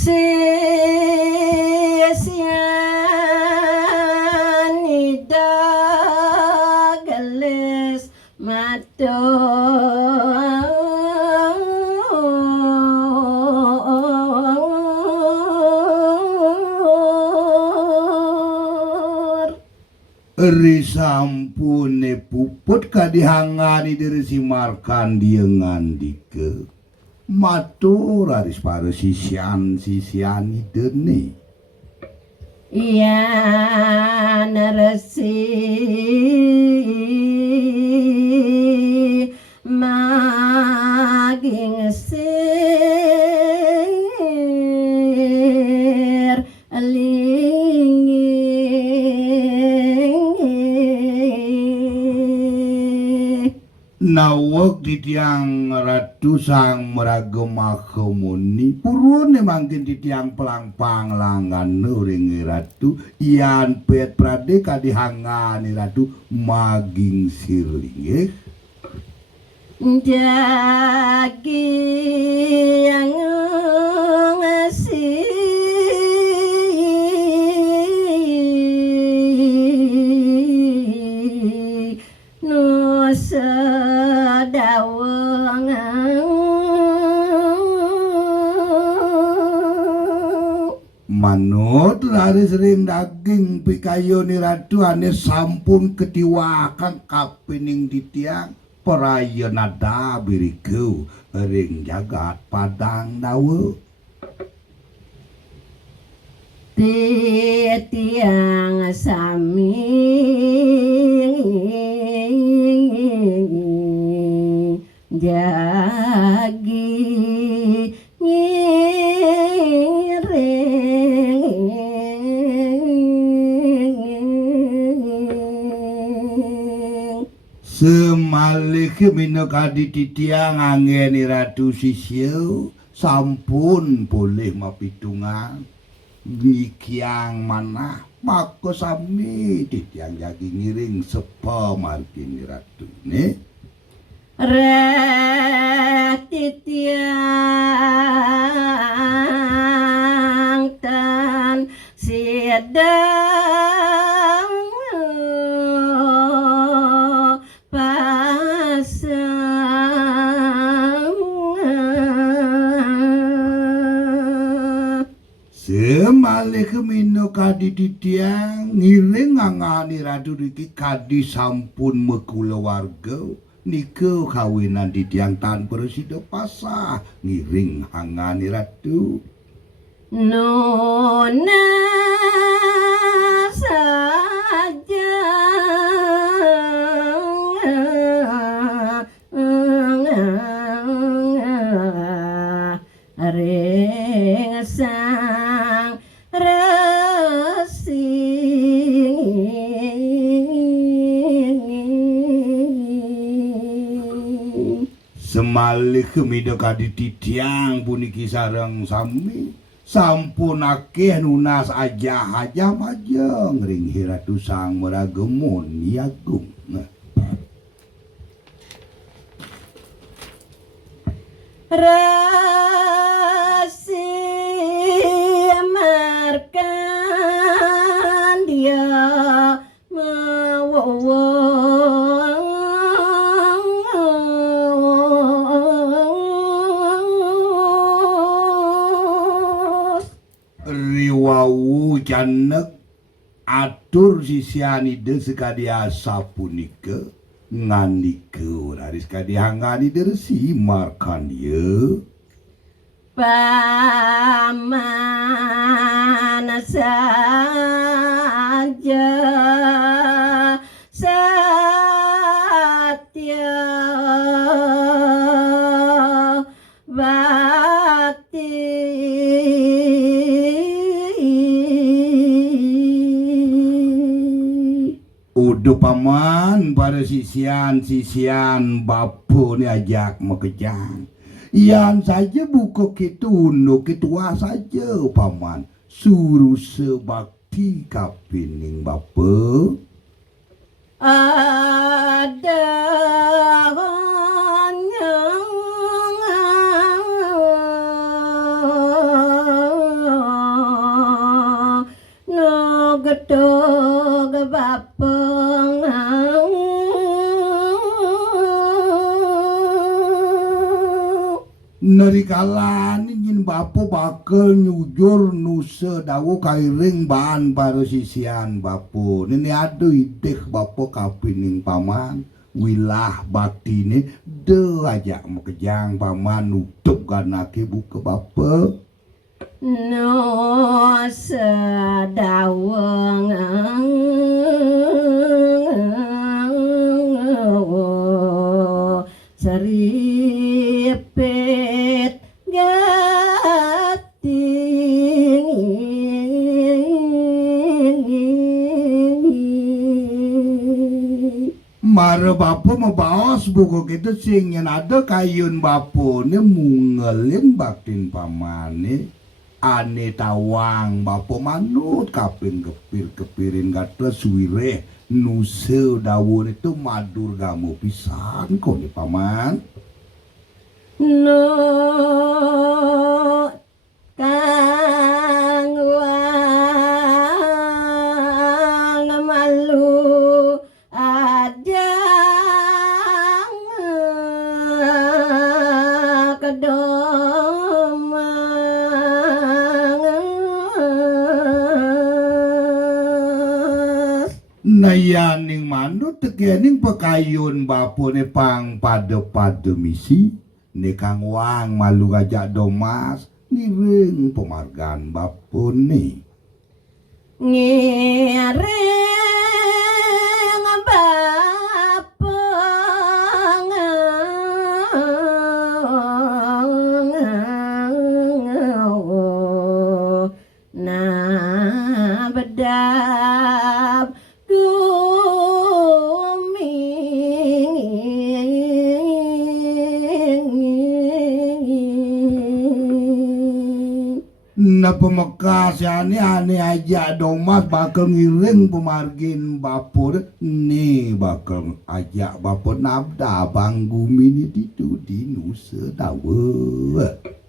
Sisianida gelis matur. Eri sampune puput kadihangani diri simarkan dia ngandike. Matur aris para sisian-sisiani dene. Iya narasi maging sir alingi Nawag di tiang ratu sang meragemahemuni purun mangkin di tiang pelang-pang langan nuring ratu ian pet prade kadihangani ratu maging sirling Daging ngasih nusa dawang manut lari sering daging pikayo ni ratu ane sampun ketiwakan kapining di tiang peraya nada biriku ring jagat padang dawe tiang sami jagi ngiring semalih minokadi titiang angeni ratu sisiu sampun boleh mapitungan ngikiang manah maka sami titiang jagi ngiring sepa margini ratu ne Ratitiang tan sidang pasang semalih minokadi titiang ngiring ngangani ratu riki kadi sampun mekulawarga Nike kawinan di tiang tan persido pasah ngiring hangani ratu Nona saja ring sang resi semalih midokadi titiang puniki sareng sami sampun akeh nunas aja ngring hiratu sang meragemun yagung Rasi markan dia riwau janek atur sisianide sekadiasa punika ngandike raris kadihangani dersi markan ye paman saja satya bakti udah paman pada sisian bapo ni ajak makejang ian saja buka kitunduk kitua saja paman suruh sebakti kapining bapa ada Nerikalan ingin bapo bakal nyujur nusa dawo kairing bahan parosisian bapo nini ado ideh bapo kapining paman wilah bakti ini de aja mau kejang paman nutup ganake buka bapo no sedaweng seripet gating mara bapo mabawas buku gitu sing yang ada kayun bapo ne mungelin baktin pamane ane tawang bapo manut kapin kepirin gatra suwire nuse dawur itu madur gamu pisan kok nih paman no kang wang malu adang kedomas nayaning manut tekening pekayun bapo ne pang pada misi ne kang wang malu ngajak domas ngiring pemargan bapo ne ngiring bapeng na bedap na pemekas ane aja domas bakal ngiring pemargin bapur nih bakal ajak bapur nabda bang gumi ni itu di nusa dawe